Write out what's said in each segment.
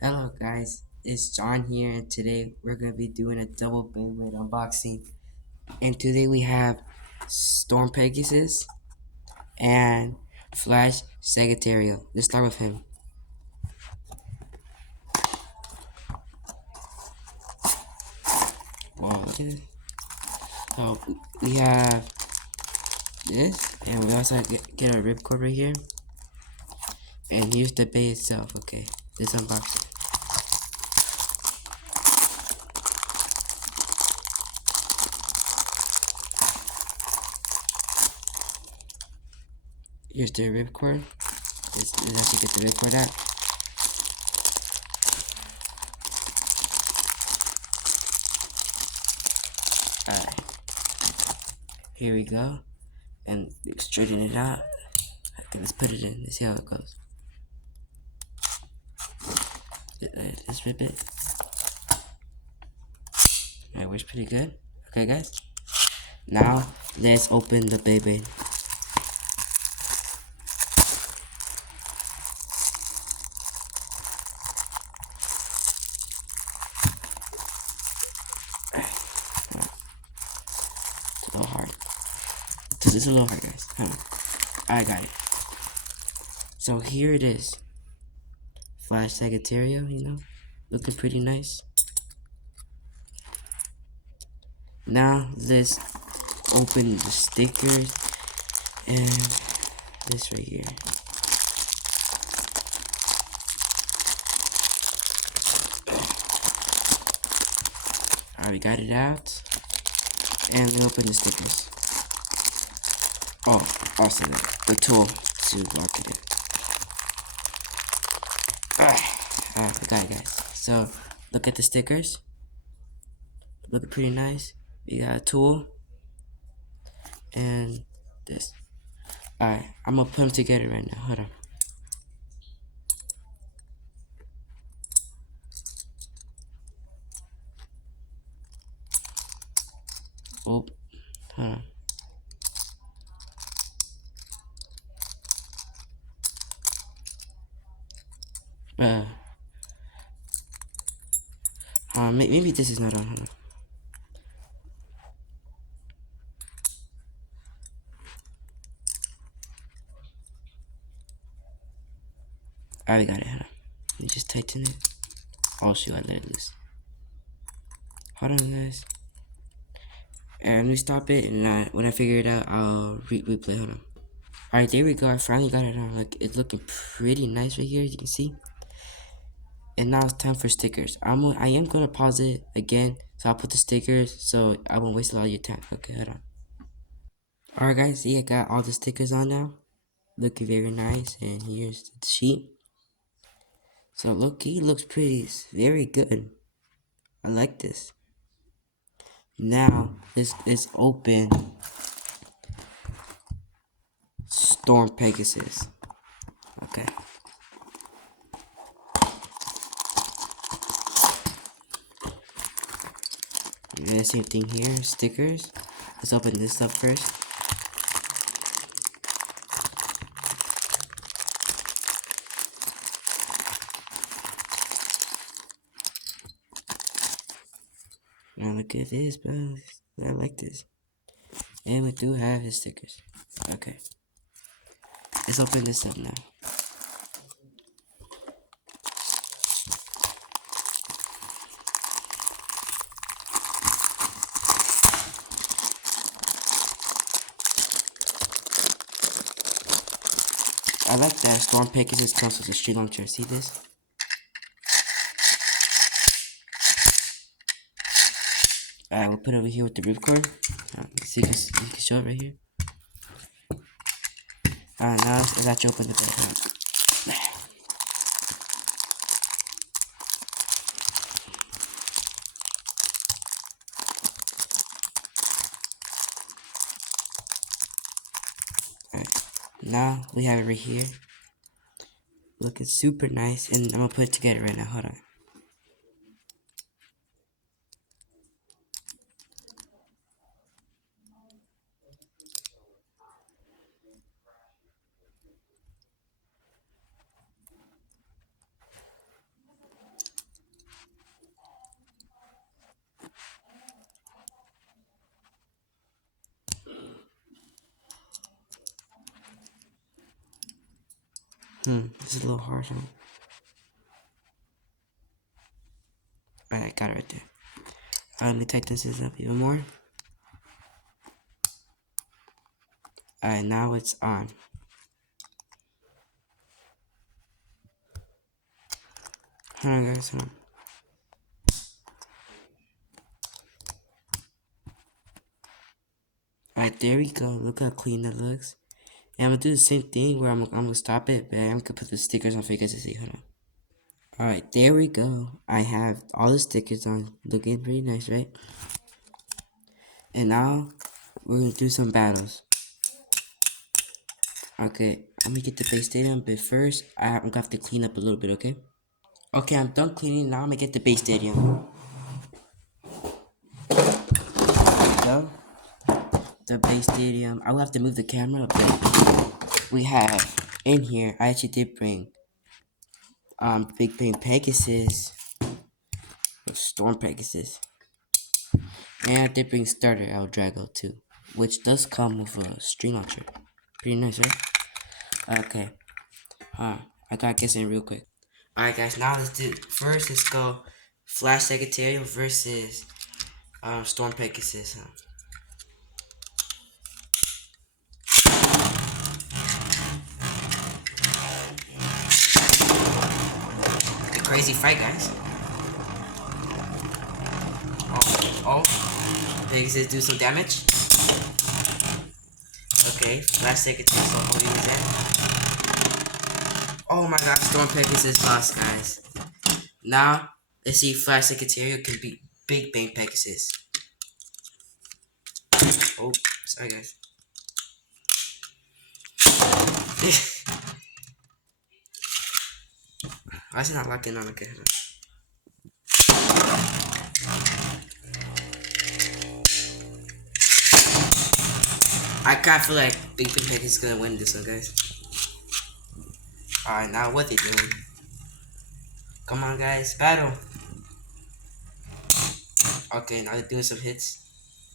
Hello guys, it's John here and today we're going to be doing a double Beyblade unboxing. And today we have Storm Pegasus and Flash Sagittario. Let's start with him. Wow, look at this. So we have this and we also get a ripcord right here. And here's the bay itself. Okay, let's unbox it. Here's the ripcord. Let's actually get the ripcord out. Alright, here we go. And straighten it out. Okay, let's put it in. Let's see how it goes. Let's rip it. Alright, works pretty good. Okay, guys. Now let's open the Beyblade. It's a little hard. This is a little hard, guys. Hold on. I got it. So here it is. Flash Sagittario, looking pretty nice. Now let's open the stickers and this right here. Alright, we got it out. And we open the stickers. Oh, also the tool to lock it in. Alright, we got it, guys. So look at the stickers. Looking pretty nice. We got a tool and this. Alright, I'm gonna put them together right now. Hold on. Oh, hold on. Maybe this is not on. Hold on. Alright, we got it. Hold on. Let me just tighten it. Oh shoot, I let it loose. Hold on, guys. And let me stop it, and when I figure it out, I'll replay. Hold on. Alright, there we go. I finally got it on. Like, it's looking pretty nice right here, as you can see. And now it's time for stickers. I am gonna pause it again, so I'll put the stickers, so I won't waste a lot of your time. Okay, hold on. Alright, guys. See, I got all the stickers on now. Looking very nice, and here's the sheet. So look, he looks pretty, very good. I like this. Now let's open Storm Pegasus. Okay. Yeah, same thing here. Stickers. Let's open this up first. Now look at this, bro. I like this. And we do have his stickers. Okay. Let's open this up now. I like that Storm Pegasus comes with a street launcher. See this? Alright, we'll put it over here with the ripcord. See, you can show it right here. Alright, now I got you open the bag. Alright, now we have it right here. Looking super nice, and I'm gonna put it together right now. Hold on. This is a little hard, huh? Alright, got it right there. Let me tighten this up even more. Alright, now it's on. Hold on, guys, hold on. Alright, there we go. Look how clean that looks. And I'm gonna do the same thing where I'm gonna stop it, but I'm gonna put the stickers on for you guys to see. Hold on. Alright, there we go. I have all the stickers on. Looking pretty nice, right? And now we're gonna do some battles. Okay, I'm gonna get the base stadium, but first I'm gonna have to clean up a little bit, okay? Okay, I'm done cleaning. Now I'm gonna get the base stadium. There we go. The base stadium. I will have to move the camera, but we have in here. I actually did bring Big Bang Pegasus, Storm Pegasus, and I did bring Starter El Drago too, which does come with a string launcher. Pretty nice, right? Okay. I gotta guess in real quick. Alright, guys. Now let's do. First, let's go. Flash Sagittario versus Storm Pegasus. A crazy fight, guys. Oh, Pegasus do some damage. Okay, Flash Sagittario so holding his head. Oh my god, Storm Pegasus lost, guys. Now, let's see if Flash Sagittario can beat Big Bang Pegasus. Oh, sorry, guys. Why is it not locking on? Okay. I kinda feel like Big Bang Pegasus is gonna win this one, guys. Alright, now what they doing? Come on, guys, battle. Okay, now they're doing some hits.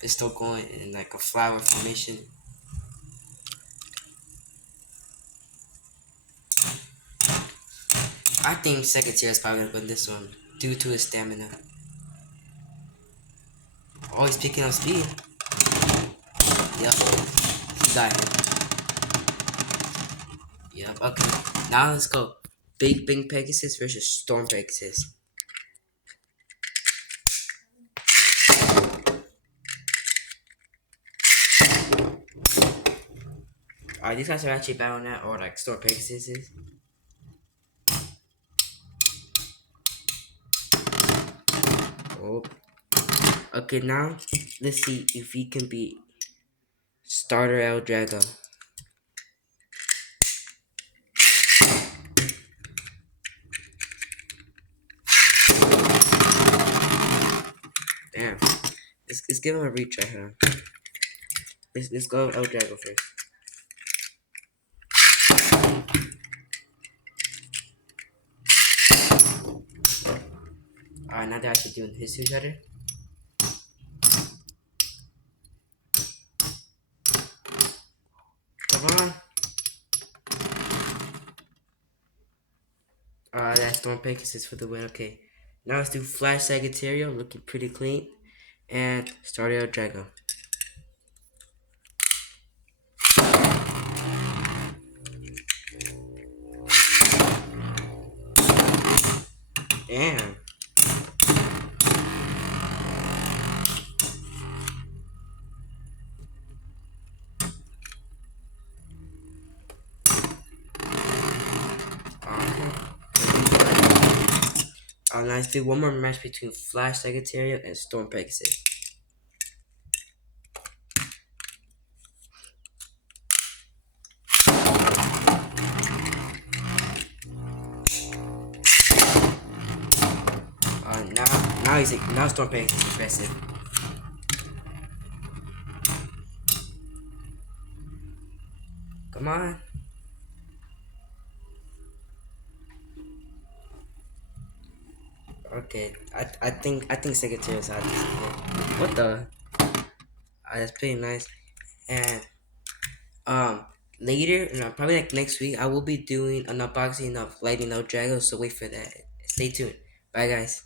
They're still going in like a flower formation. I think Secretary is probably gonna win this one due to his stamina. Oh, he's picking up speed. Yep, he got him. Yep, okay. Now let's go. Big Bang Pegasus versus Storm Pegasus. Alright, these guys are actually battling that, or like Storm Pegasus is. Oh. Okay, now let's see if he can beat Starter El Drago. Damn. Let's give him a retry, huh? Let's go El Drago first. Alright, now they're actually doing his two shutter. Come on. That's Storm Pegasus for the win. Okay. Now let's do Flash Sagittario, looking pretty clean. And Starter El Drago. Damn. Now let's do one more match between Flash Sagittario and Storm Pegasus. Now Storm Pegasus is aggressive. Come on. Okay, I think Sagittarius had this. What the? That's pretty nice. And later, probably like next week, I will be doing an unboxing of Lightning Out Drago. So wait for that. Stay tuned. Bye, guys.